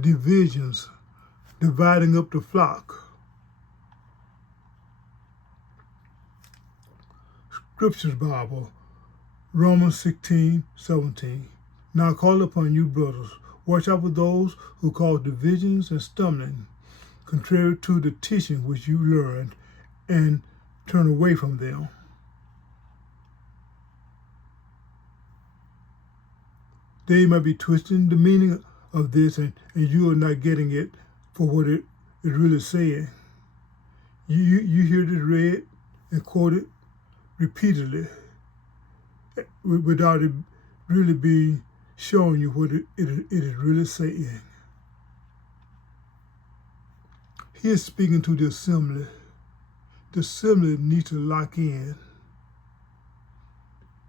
divisions, dividing up the flock. Scriptures Bible, Romans 16:17. Now I call upon you, brothers, watch out for those who cause divisions and stumbling, contrary to the teaching which you learned, and turn away from them. They might be twisting the meaning of this, and you are not getting it for what it is really saying. You hear this read and quoted repeatedly without it really being showing you what it is really saying. He is speaking to the assembly. The assembly needs to lock in.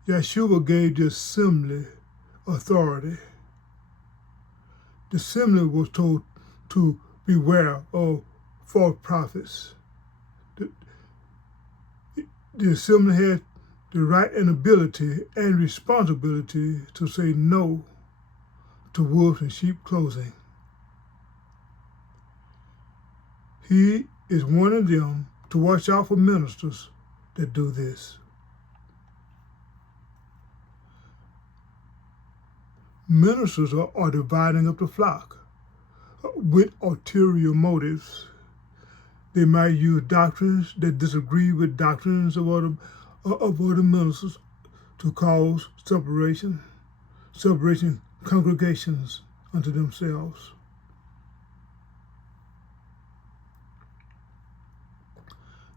Yeshua gave the assembly authority. The assembly was told to beware of false prophets. The assembly had the right and ability and responsibility to say no to wolves in sheep clothing. He is warning them to watch out for ministers that do this. Ministers are dividing up the flock with ulterior motives. They might use doctrines that disagree with doctrines of other ministers to cause separation congregations unto themselves.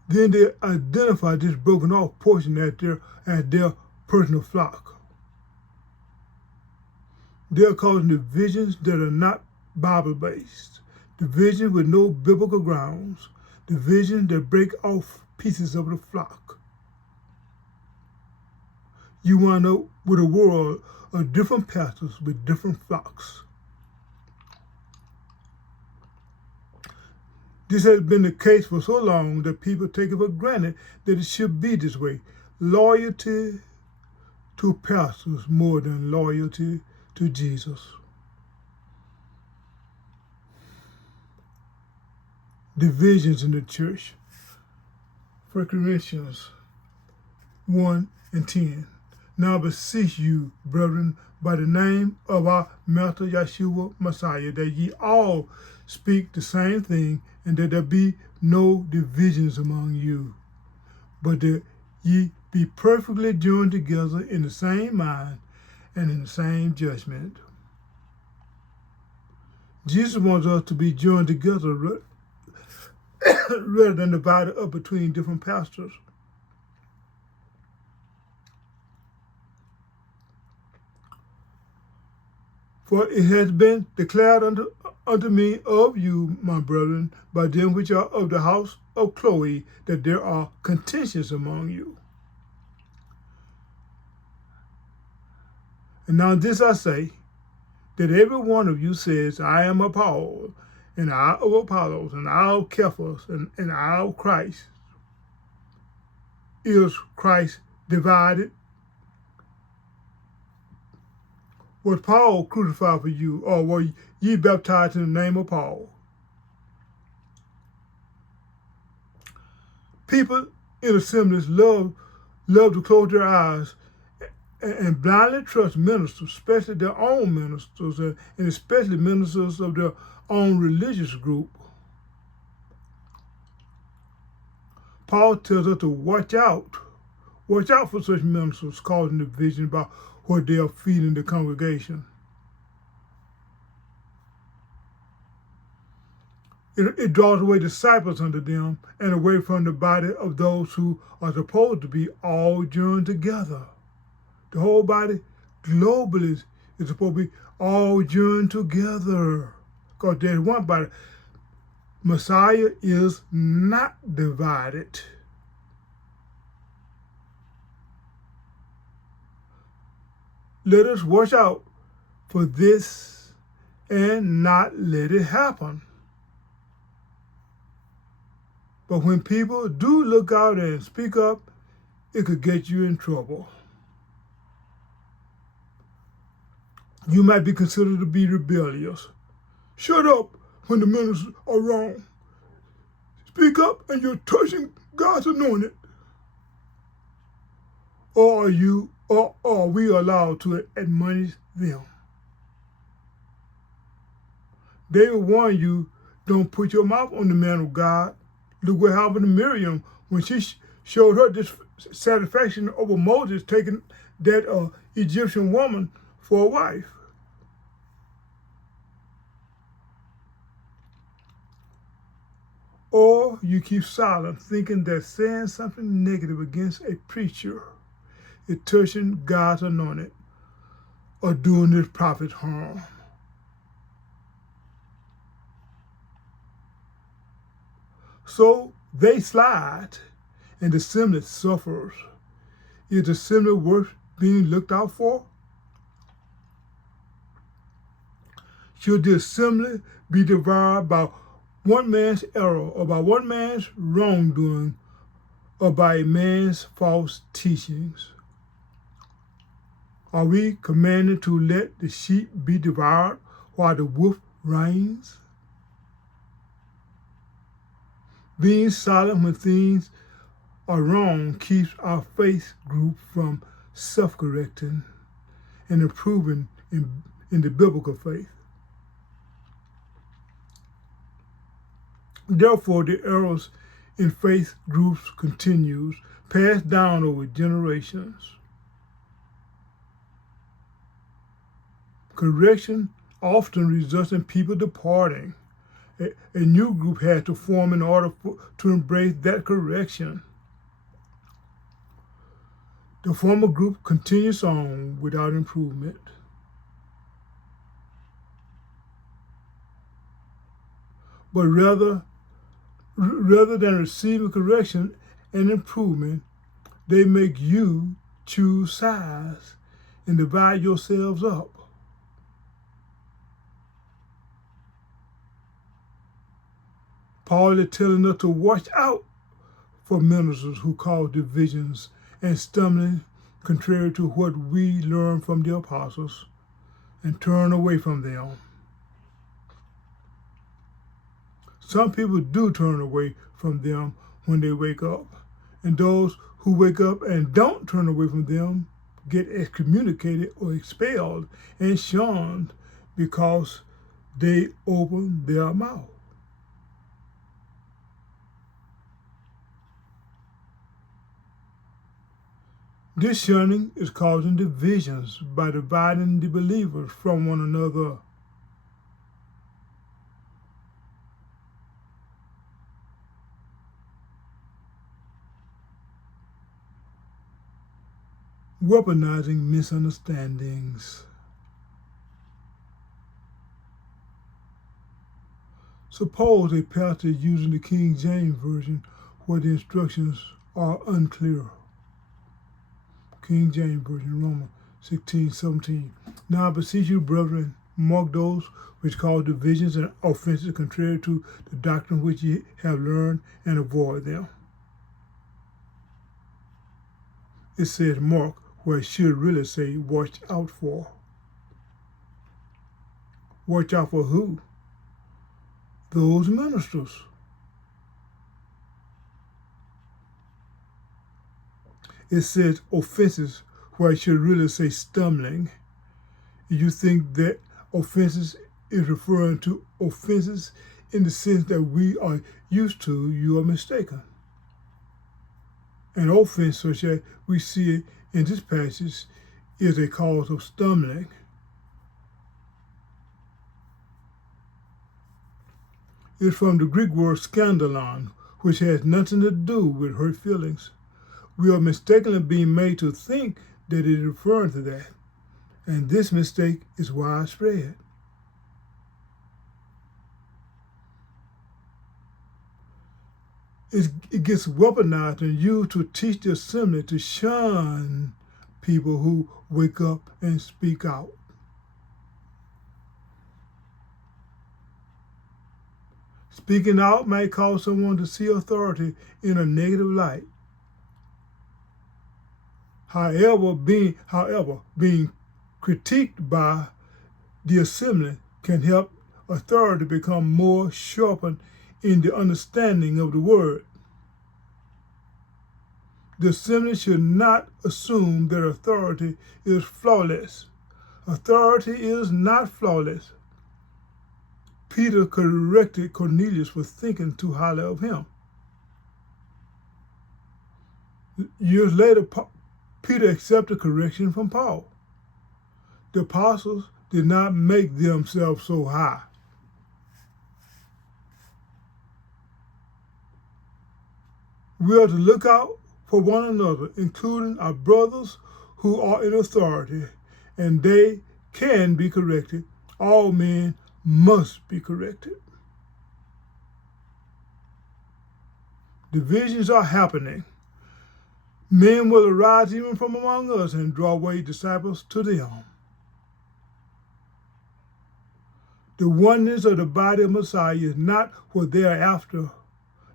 Then they identify this broken off portion as their personal flock. They are causing divisions that are not Bible-based, divisions with no biblical grounds, divisions that break off pieces of the flock. You wind up with a world of different pastors with different flocks. This has been the case for so long that people take it for granted that it should be this way. Loyalty to pastors more than loyalty to Jesus. Divisions in the church. 1 Corinthians 1:10. Now I beseech you, brethren, by the name of our Master Yeshua Messiah, that ye all speak the same thing, and that there be no divisions among you, but that ye be perfectly joined together in the same mind and in the same judgment. Jesus wants us to be joined together rather than divided up between different pastors. For it has been declared unto me of you, my brethren, by them which are of the house of Chloe, that there are contentions among you. And now this I say, that every one of you says, I am of Paul, and I of Apollos, and I of Cephas, and I of Christ. Is Christ divided? Was Paul crucified for you, or were ye baptized in the name of Paul? People in assemblies love to close their eyes and blindly trust ministers, especially their own ministers, and especially ministers of their own religious group. Paul tells us to watch out for such ministers causing division about what they are feeding the congregation. It draws away disciples unto them and away from the body of those who are supposed to be all joined together. The whole body globally is supposed to be all joined together, because there's one body. Messiah is not divided. Let us watch out for this and not let it happen. But when people do look out and speak up, it could get you in trouble. You might be considered to be rebellious, Shut up when the ministers are wrong. Speak up and you're touching God's anointed. Or are we allowed to admonish them? David warned you, don't put your mouth on the man of God. Look what happened to Miriam when she showed her dissatisfaction over Moses taking that Egyptian woman for a wife. Or you keep silent, thinking that saying something negative against a preacher is touching God's anointed or doing this prophet harm. So they slide, and the assembly suffers. Is the assembly worth being looked out for? Should the assembly be devoured by one man's error, or by one man's wrongdoing, or by a man's false teachings? Are we commanded to let the sheep be devoured while the wolf reigns? Being silent when things are wrong keeps our faith group from self-correcting and improving in the biblical faith. Therefore, the errors in faith groups continues, passed down over generations. Correction often results in people departing. A new group had to form in order to embrace that correction. The former group continues on without improvement. But rather than receiving correction and improvement, they make you choose sides and divide yourselves up. Paul is telling us to watch out for ministers who cause divisions and stumbling contrary to what we learned from the apostles, and turn away from them. Some people do turn away from them when they wake up, and those who wake up and don't turn away from them get excommunicated or expelled and shunned because they open their mouth. This shunning is causing divisions by dividing the believers from one another. Weaponizing misunderstandings. Suppose a pastor is using the King James Version where the instructions are unclear. King James Version, Romans 16:17. Now I beseech you, brethren, mark those which cause divisions and offenses contrary to the doctrine which ye have learned, and avoid them. It says mark, where it should really say watch out for. Watch out for who? Those ministers. It says offenses, where it should really say stumbling. If you think that offenses is referring to offenses in the sense that we are used to, you are mistaken. An offense such as we see it in this passage is a cause of stumbling. It's from the Greek word scandalon, which has nothing to do with hurt feelings. We are mistakenly being made to think that it is referring to that, and this mistake is widespread. It gets weaponized and used to teach the assembly to shun people who wake up and speak out. Speaking out may cause someone to see authority in a negative light. However, being critiqued by the assembly can help authority become more sharpened in the understanding of the word. The assembly should not assume that authority is flawless. Authority is not flawless. Peter corrected Cornelius for thinking too highly of him. Years later, Peter accepted correction from Paul. The apostles did not make themselves so high. We are to look out for one another, including our brothers who are in authority, and they can be corrected. All men must be corrected. Divisions are happening. Men will arise even from among us and draw away disciples to them. The oneness of the body of Messiah is not what they are after.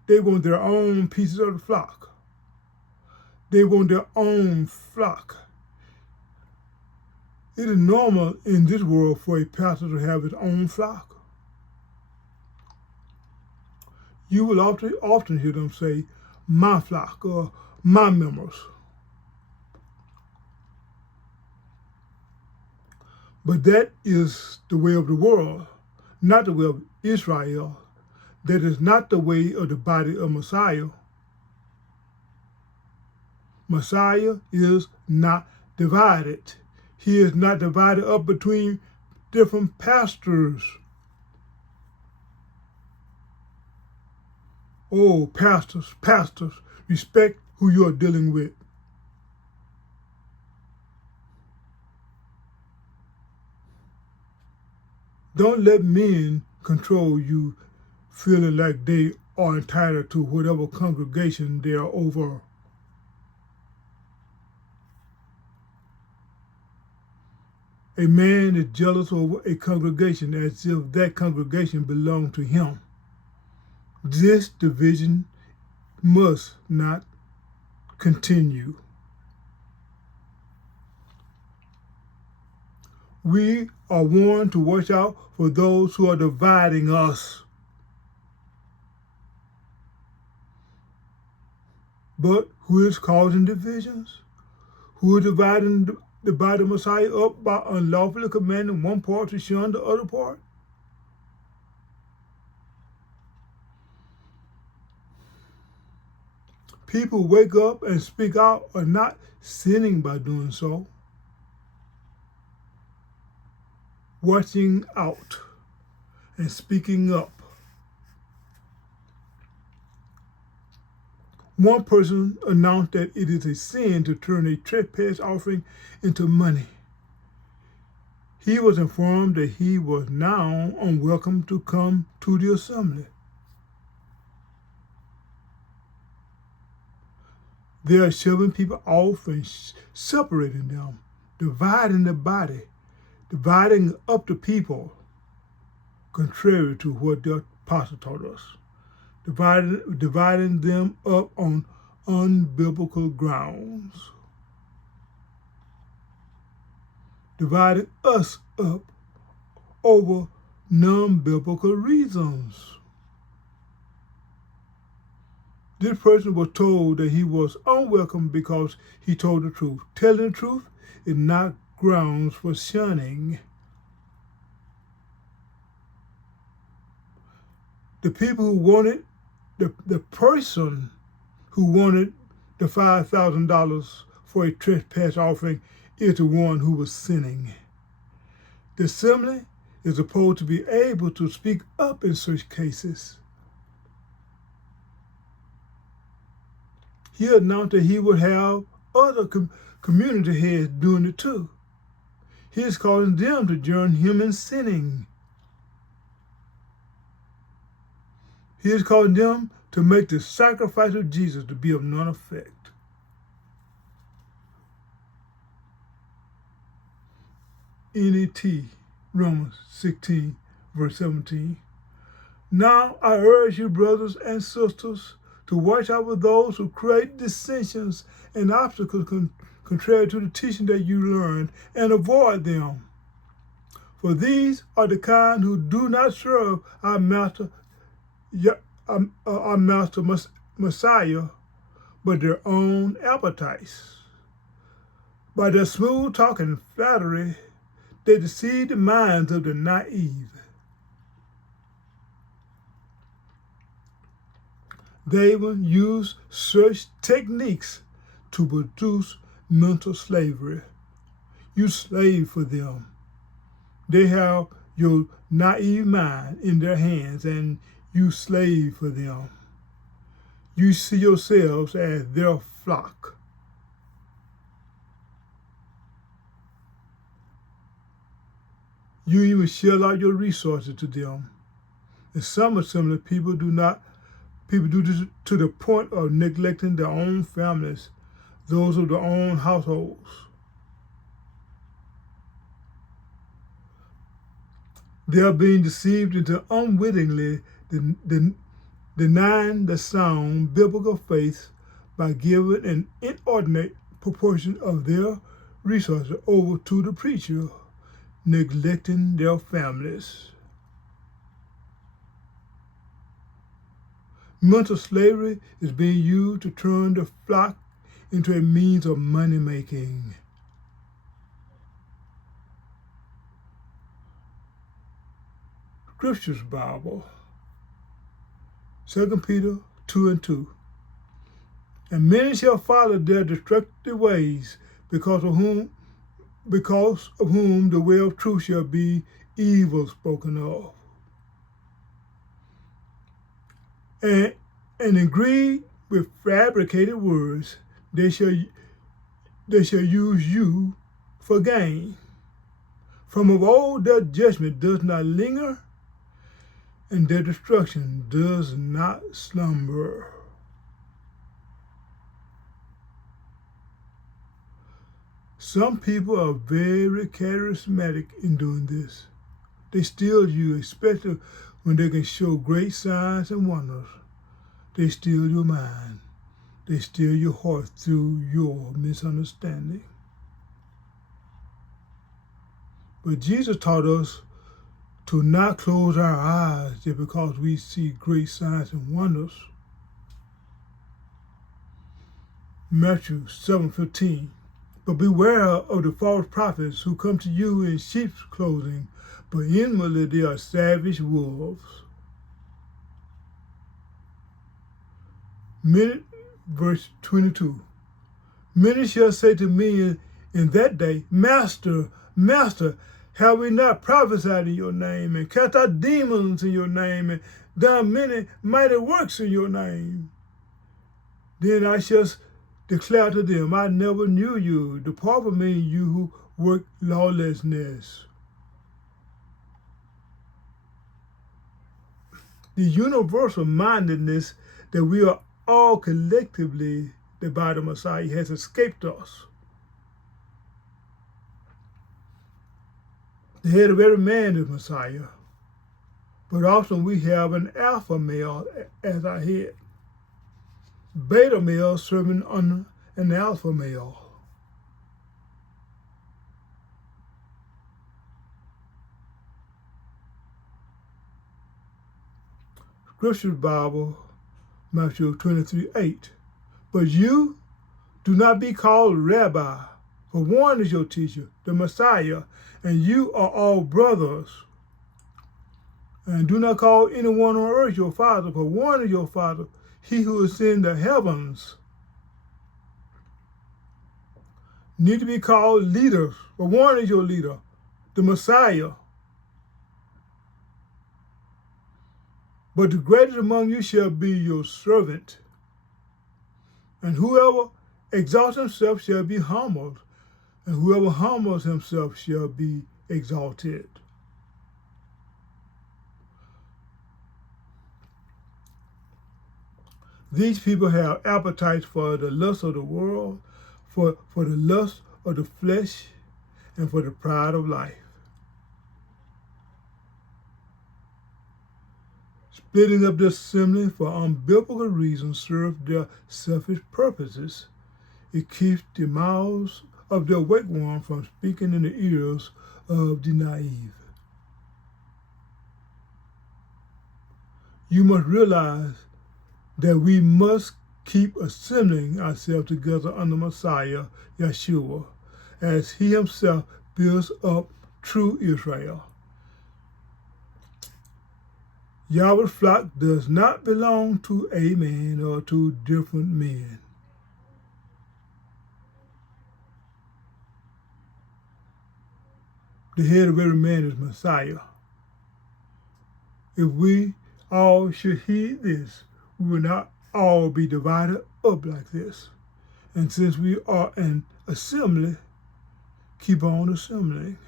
They want their own pieces of the flock. They want their own flock. It is normal in this world for a pastor to have his own flock. You will often hear them say, my flock, or my members. But that is the way of the world, not the way of Israel. That is not the way of the body of Messiah. Messiah is not divided. He is not divided up between different pastors. Oh, pastors, respect who you are dealing with. Don't let men control you, feeling like they are entitled to whatever congregation they are over. A man is jealous over a congregation as if that congregation belonged to him. This division must not continue. We are warned to watch out for those who are dividing us. But who is causing divisions? Who is dividing the body of Messiah up by unlawfully commanding one part to shun the other part? People wake up and speak out are not sinning by doing so. Watching out and speaking up. One person announced that it is a sin to turn a trespass offering into money. He was informed that he was now unwelcome to come to the assembly. They are shoving people off and separating them, dividing the body, dividing up the people, contrary to what the apostle taught us. Dividing them up on unbiblical grounds. Dividing us up over non-biblical reasons. This person was told that he was unwelcome because he told the truth. Telling the truth is not grounds for shunning. The people who wanted, the person who wanted the $5,000 for a trespass offering is the one who was sinning. The assembly is supposed to be able to speak up in such cases. He announced that he would have other community heads doing it too. He is causing them to join him in sinning. He is causing them to make the sacrifice of Jesus to be of none effect. NET, Romans 16, verse 17. Now I urge you, brothers and sisters, to watch out for those who create dissensions and obstacles contrary to the teaching that you learned, and avoid them. For these are the kind who do not serve our master, our master Messiah, but their own appetites. By their smooth talk and flattery, they deceive the minds of the naive. They will use such techniques to produce mental slavery. You slave for them. They have your naive mind in their hands, and you slave for them. You see yourselves as their flock. You even shell out your resources to them. And some assembly people do this to the point of neglecting their own families, those of their own households. They are being deceived into unwittingly denying the sound biblical faith by giving an inordinate proportion of their resources over to the preacher, neglecting their families. Mental slavery is being used to turn the flock into a means of money making. Scriptures Bible, 2 Peter 2:2. And many shall follow their destructive ways, because of whom the way of truth shall be evil spoken of. And in greed with fabricated words, they shall use you for gain. From of old their judgment does not linger, and their destruction does not slumber. Some people are very charismatic in doing this. They steal you, especially when they can show great signs and wonders. They steal your mind. They steal your heart through your misunderstanding. But Jesus taught us to not close our eyes just because we see great signs and wonders. Matthew 7:15. But beware of the false prophets who come to you in sheep's clothing, but inwardly they are savage wolves. Verse 22. Many shall say to me in that day, Master, Master, have we not prophesied in your name, and cast out demons in your name, and done many mighty works in your name? Then I shall declare to them, I never knew you. Depart from me, you who work lawlessness. The universal mindedness that we are all collectively the body of Messiah has escaped us. The head of every man is Messiah, but often we have an alpha male as our head, beta male serving under an alpha male. Scriptures Bible, Matthew 23:8. But you do not be called Rabbi, for one is your teacher, the Messiah, and you are all brothers. And do not call anyone on earth your father, for one is your Father, he who is in the heavens. Need to be called leaders, for one is your leader, the Messiah. But the greatest among you shall be your servant. And whoever exalts himself shall be humbled, and whoever humbles himself shall be exalted. These people have appetites for the lust of the world, for the lust of the flesh, and for the pride of life. Splitting up the assembly for unbiblical reasons serves their selfish purposes. It keeps the mouths of the awake ones from speaking in the ears of the naive. you must realize that we must keep assembling ourselves together under Messiah, Yeshua, as he himself builds up true Israel. Yahweh's flock does not belong to a man or to different men. The head of every man is Messiah. If we all should heed this, we will not all be divided up like this. And since we are an assembly, keep on assembling.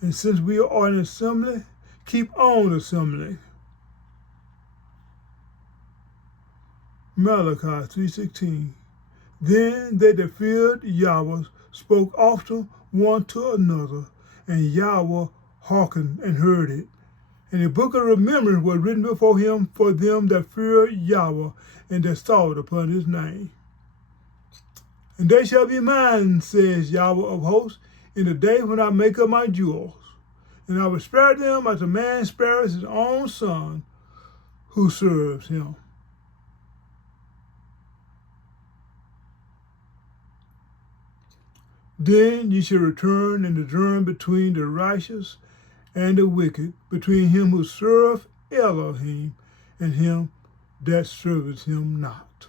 And since we are an assembly, keep on assembling. Malachi 3:16. Then they that feared Yahweh spoke often one to another, and Yahweh hearkened and heard it. And a book of remembrance was written before him for them that fear Yahweh and that sought upon his name. And they shall be mine, says Yahweh of hosts, in the day when I make up my jewels. And I will spare them as a man spares his own son who serves him. Then ye shall return and adjourn between the righteous and the wicked, between him who serveth Elohim and him that serveth him not.